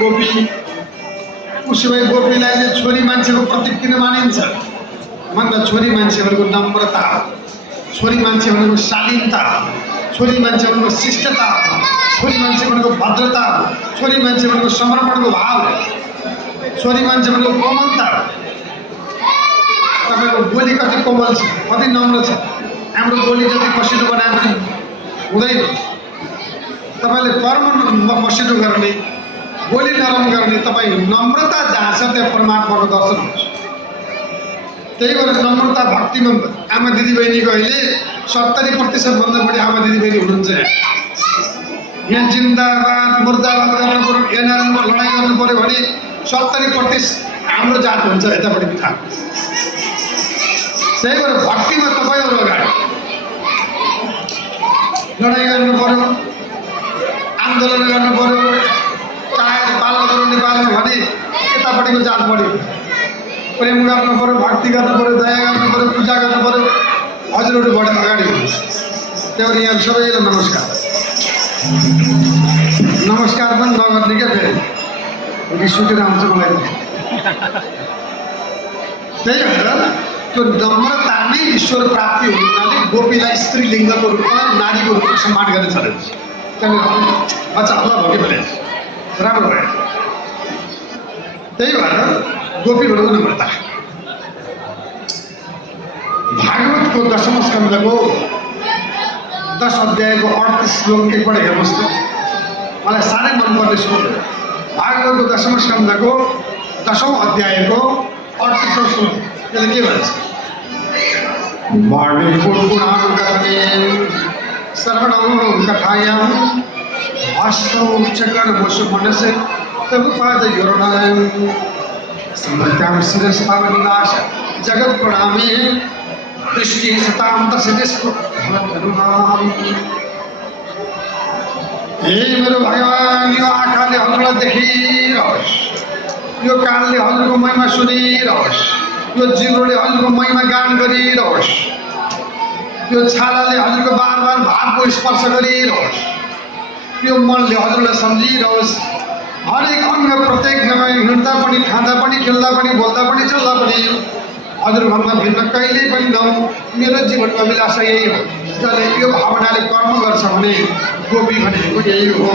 गोपी उसो भए गोपीलाई चाहिँ छोरी मान्छेको प्रतीक किन मानिन्छ भन्दा छोरी मान्छेहरूको नम्रता, छोरी मान्छेहरूको शालीनता, छोरी मान्छेहरूको शिष्टता, छोरी मान्छेहरूको भद्रता, छोरी मान्छेहरूको समर्पणको भाव, छोरी मान्छेहरूको कोमलता। तपाईँको बोली कति कोमल छ, कति नम्र छ। हाम्रो बोली जति मसिनो बनाएर हुँदैन। तपाईँले कर्म मसिनो गर्ने, बोली नरम गर्ने, तपाईँ नम्रता जहाँ छ त्यहाँ परमात्माको दर्शन हुन्छ। त्यही भएर नम्रता भक्तिमा आमा दिदीबहिनीको अहिले 70% भन्दा बढी आमा दिदीबहिनी हुनुहुन्छ। यहाँ जिन्दाबाद मुर्दाबाद गर्नु पऱ्यो, एनआरमा लडाइँ गर्नु पऱ्यो भने 70% हाम्रो जात हुन्छ यतापट्टि पिछा। त्यही भएर भक्तिमा तपाईँहरू अगाडि लडाइँ गर्नु पऱ्यो, आन्दोलन गर्नु पऱ्यो, कायद पालन गर्नु नेपालमा भने यतापट्टिको जात बढ्यो। प्रेम गर्नु पऱ्यो, भक्ति गर्नु पऱ्यो, दया गर्नु पऱ्यो, पूजा गर्नु पऱ्यो, हजुरहरू बढेर अगाडि हुनुहुन्छ। त्यही भएर यहाँ सबैलाई नमस्कार। नमस्कार पनि नगर्ने क्या फेरि रिस उठेर आउँछ मलाई। त्यही भएर त्यो नम्रता नै ईश्वर प्राप्ति हुनाले गोपीलाई स्त्रीलिङ्गको रूपमा, नारीको रूपमा सम्मान गर्ने चलेको छ। त्यहाँनिर अच्छा हल्ला भयो कि भने राम्रो भयो। त्यही भएर गोपीहरूको नम्रता। भागवतको 10औं स्कन्धको 10 अध्यायको 38 श्लोक एकपल्ट हेर्नुहोस् त, मलाई साह्रै मनपर्ने श्लोक। भागवतको 10औं स्कन्धको 10औं अध्यायको 38औं श्लोक। त्यसले के भन्छ? श्रवणं कथायां वास्तव चकर्मसु मनसे तब पादयोर्णयं समर्प्यां शिरस्तावनिनाश जगत् प्रणामे दृष्टि सतां दशदिस्व भवतनुनाम। हे मेरो भगवान, यो आँखाले हजुरलाई देखिरहोस्, यो कानले हजुरको महिमा सुनिरहोस्, यो जिब्रोले हजुरको महिमा गान गरिरहोस्, यो छालाले हजुरको बार बार भावको स्पर्श गरिरहोस्, यो मनले हजुरलाई सम्झिरहोस्। हरेक अङ्ग प्रत्येक जग्गा हिँड्दा पनि, खाँदा पनि, खेल्दा पनि, बोल्दा पनि, चल्दा पनि हजुरभन्दा भिन्न कहिल्यै पनि नहुँ। मेरो जीवनको अभिलाषा यही हो। जसले यो भावनाले कर्म गर्छ भने गोपी भनेको यही हो।